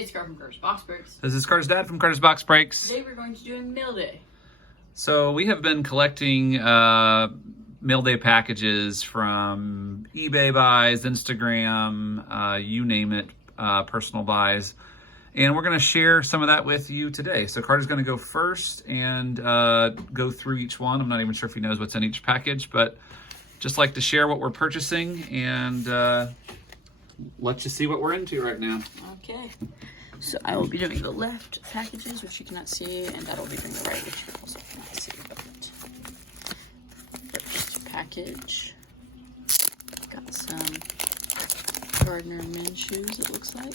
Hey, it's Carter from Carter's Box Breaks. This is Carter's dad from Carter's Box Breaks. Today we're going to do a mail day. So we have been collecting mail day packages from eBay buys, Instagram, you name it, personal buys. And we're going to share some of that with you today. So Carter's going to go first and go through each one. I'm not even sure if he knows what's in each package, but just like to share what we're purchasing and let you see what we're into right now. Okay. So I will be doing the left packages, which you cannot see, and Dad will be doing the right, which you also cannot see. First package. Got some Gardner Minshew's, it looks like.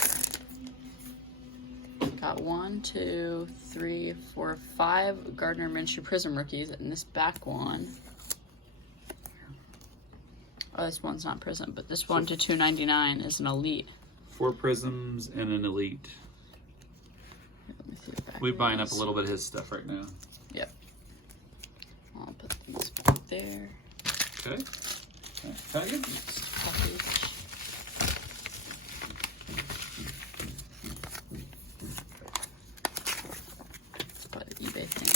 Got 1, 2, 3, 4, 5 Gardner Minshew Prism rookies, and this back one. Oh, this one's not Prism, but this one to $2.99 is an Elite. 4 Prisms and an Elite. We're buying up a little bit of his stuff right now. Yep. I'll put these back there. Okay. Package. It's probably the eBay thing.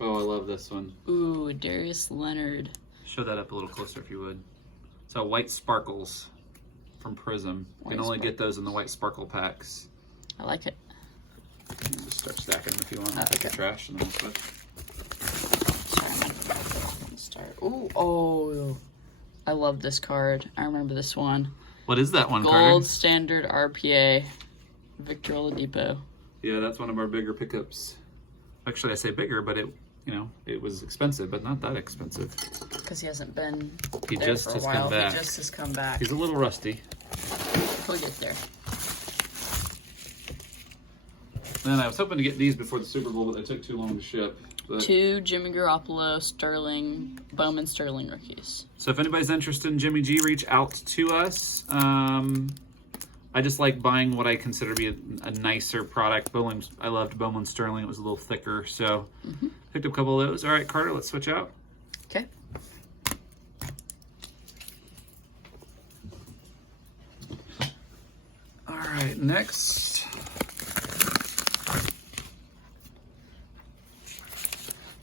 Oh, I love this one. Ooh, Darius Leonard. Show that up a little closer if you would. So White Sparkles from Prism. You can only get those in the White Sparkle packs. I like it. Just start stacking them if you want. I'll take the trash and then we'll switch. Sorry, I'm gonna start. Ooh, oh, I love this card. I remember this one. What is that one, Gold Carter? Standard RPA, Victor Oladipo. Yeah, that's one of our bigger pickups. Actually, I say bigger, but it was expensive, but not that expensive. Because he hasn't been He there just for a has while. come back. He just has come back. He's a little rusty. He'll get there. Man, I was hoping to get these before the Super Bowl, but they took too long to ship. But... 2 Jimmy Garoppolo Bowman Sterling rookies. So if anybody's interested in Jimmy G, reach out to us. I just like buying what I consider to be a nicer product. I loved Bowman Sterling. It was a little thicker, so picked up a couple of those. All right, Carter, let's switch out. Okay. All right, next.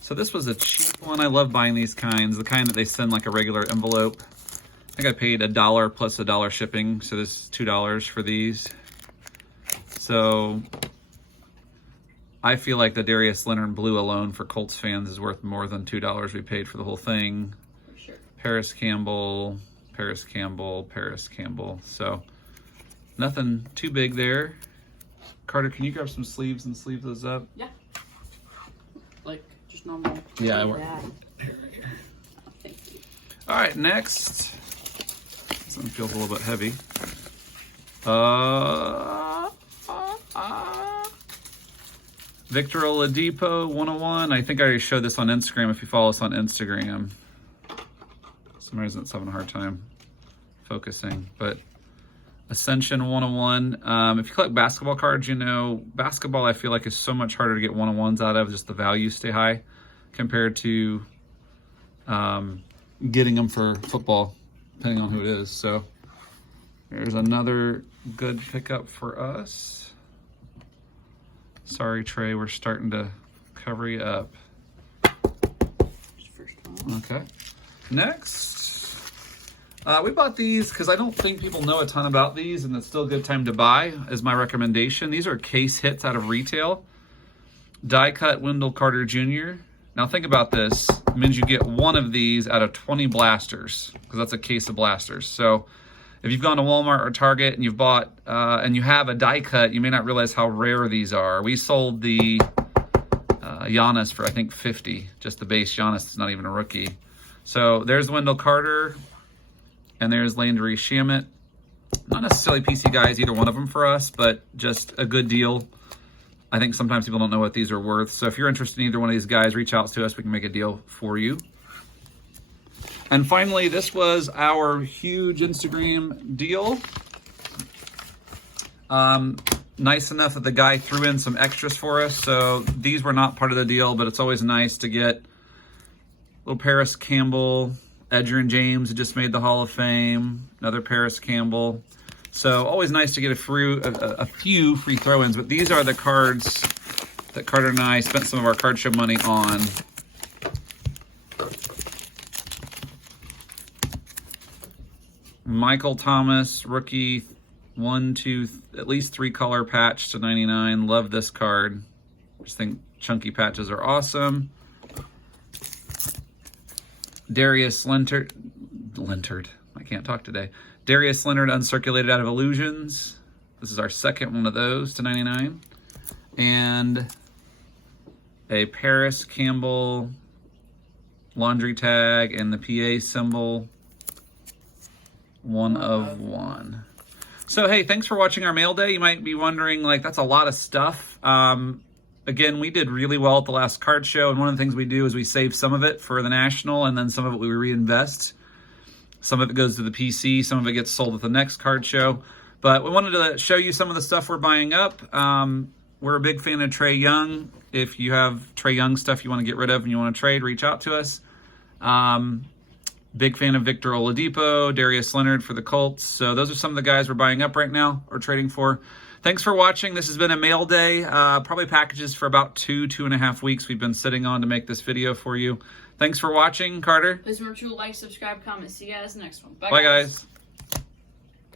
So this was a cheap one. I love buying these kinds, the kind that they send like a regular envelope. I think I paid $1 plus $1 shipping, so this is $2 for these. So I feel like the Darius Leonard blue alone for Colts fans is worth more than $2 we paid for the whole thing. For sure. Paris Campbell, Paris Campbell, Paris Campbell. So nothing too big there. Carter, can you grab some sleeves and sleeve those up? Yeah. Like just normal. Yeah, I work. All right, next. This one feels a little bit heavy. Victor Oladipo 101. I think I already showed this on Instagram if you follow us on Instagram. For some reason it's having a hard time focusing, but Ascension 101. If you collect basketball cards, you know, basketball I feel like is so much harder to get 101s out of, just the values stay high compared to getting them for football, depending on who it is. So there's another good pickup for us. Sorry, Trey, we're starting to cover you up. First one. Okay. Next, we bought these because I don't think people know a ton about these, and it's still a good time to buy, is my recommendation. These are case hits out of retail. Die cut Wendell Carter Jr. Now think about this. It means you get one of these out of 20 blasters, because that's a case of blasters. So if you've gone to Walmart or Target and you've bought, and you have a die cut, you may not realize how rare these are. We sold the Giannis for, I think, $50, just the base Giannis. It's not even a rookie. So there's Wendell Carter, and there's Landry Shamet. Not necessarily PC guys, either one of them for us, but just a good deal. I think sometimes people don't know what these are worth. So if you're interested in either one of these guys, reach out to us. We can make a deal for you. And finally, this was our huge Instagram deal. Nice enough that the guy threw in some extras for us. So these were not part of the deal, but it's always nice to get little Paris Campbell, Edgerrin James just made the Hall of Fame. Another Paris Campbell. So always nice to get a few free throw-ins, but these are the cards that Carter and I spent some of our card show money on. Michael Thomas, rookie, 1, 2, at least 3 color patch to 99. Love this card. Just think chunky patches are awesome. Darius Leonard. I can't talk today. Darius Leonard uncirculated out of Illusions. This is our second one of those to 99. And a Paris Campbell laundry tag and the PA symbol. 1 of 1. So, hey, thanks for watching our mail day. You might be wondering, like, that's a lot of stuff. Again, we did really well at the last card show, and one of the things we do is we save some of it for the National, and then some of it we reinvest. Some of it goes to the PC, some of it gets sold at the next card show. But we wanted to show you some of the stuff we're buying up. We're a big fan of Trae Young. If you have Trae Young stuff you want to get rid of and you want to trade, reach out to us. Big fan of Victor Oladipo, Darius Leonard for the Colts. So those are some of the guys we're buying up right now or trading for. Thanks for watching. This has been a mail day. Probably packages for about 2.5 weeks we've been sitting on to make this video for you. Thanks for watching, Carter. Please remember to like, subscribe, comment. See you guys next one. Bye guys.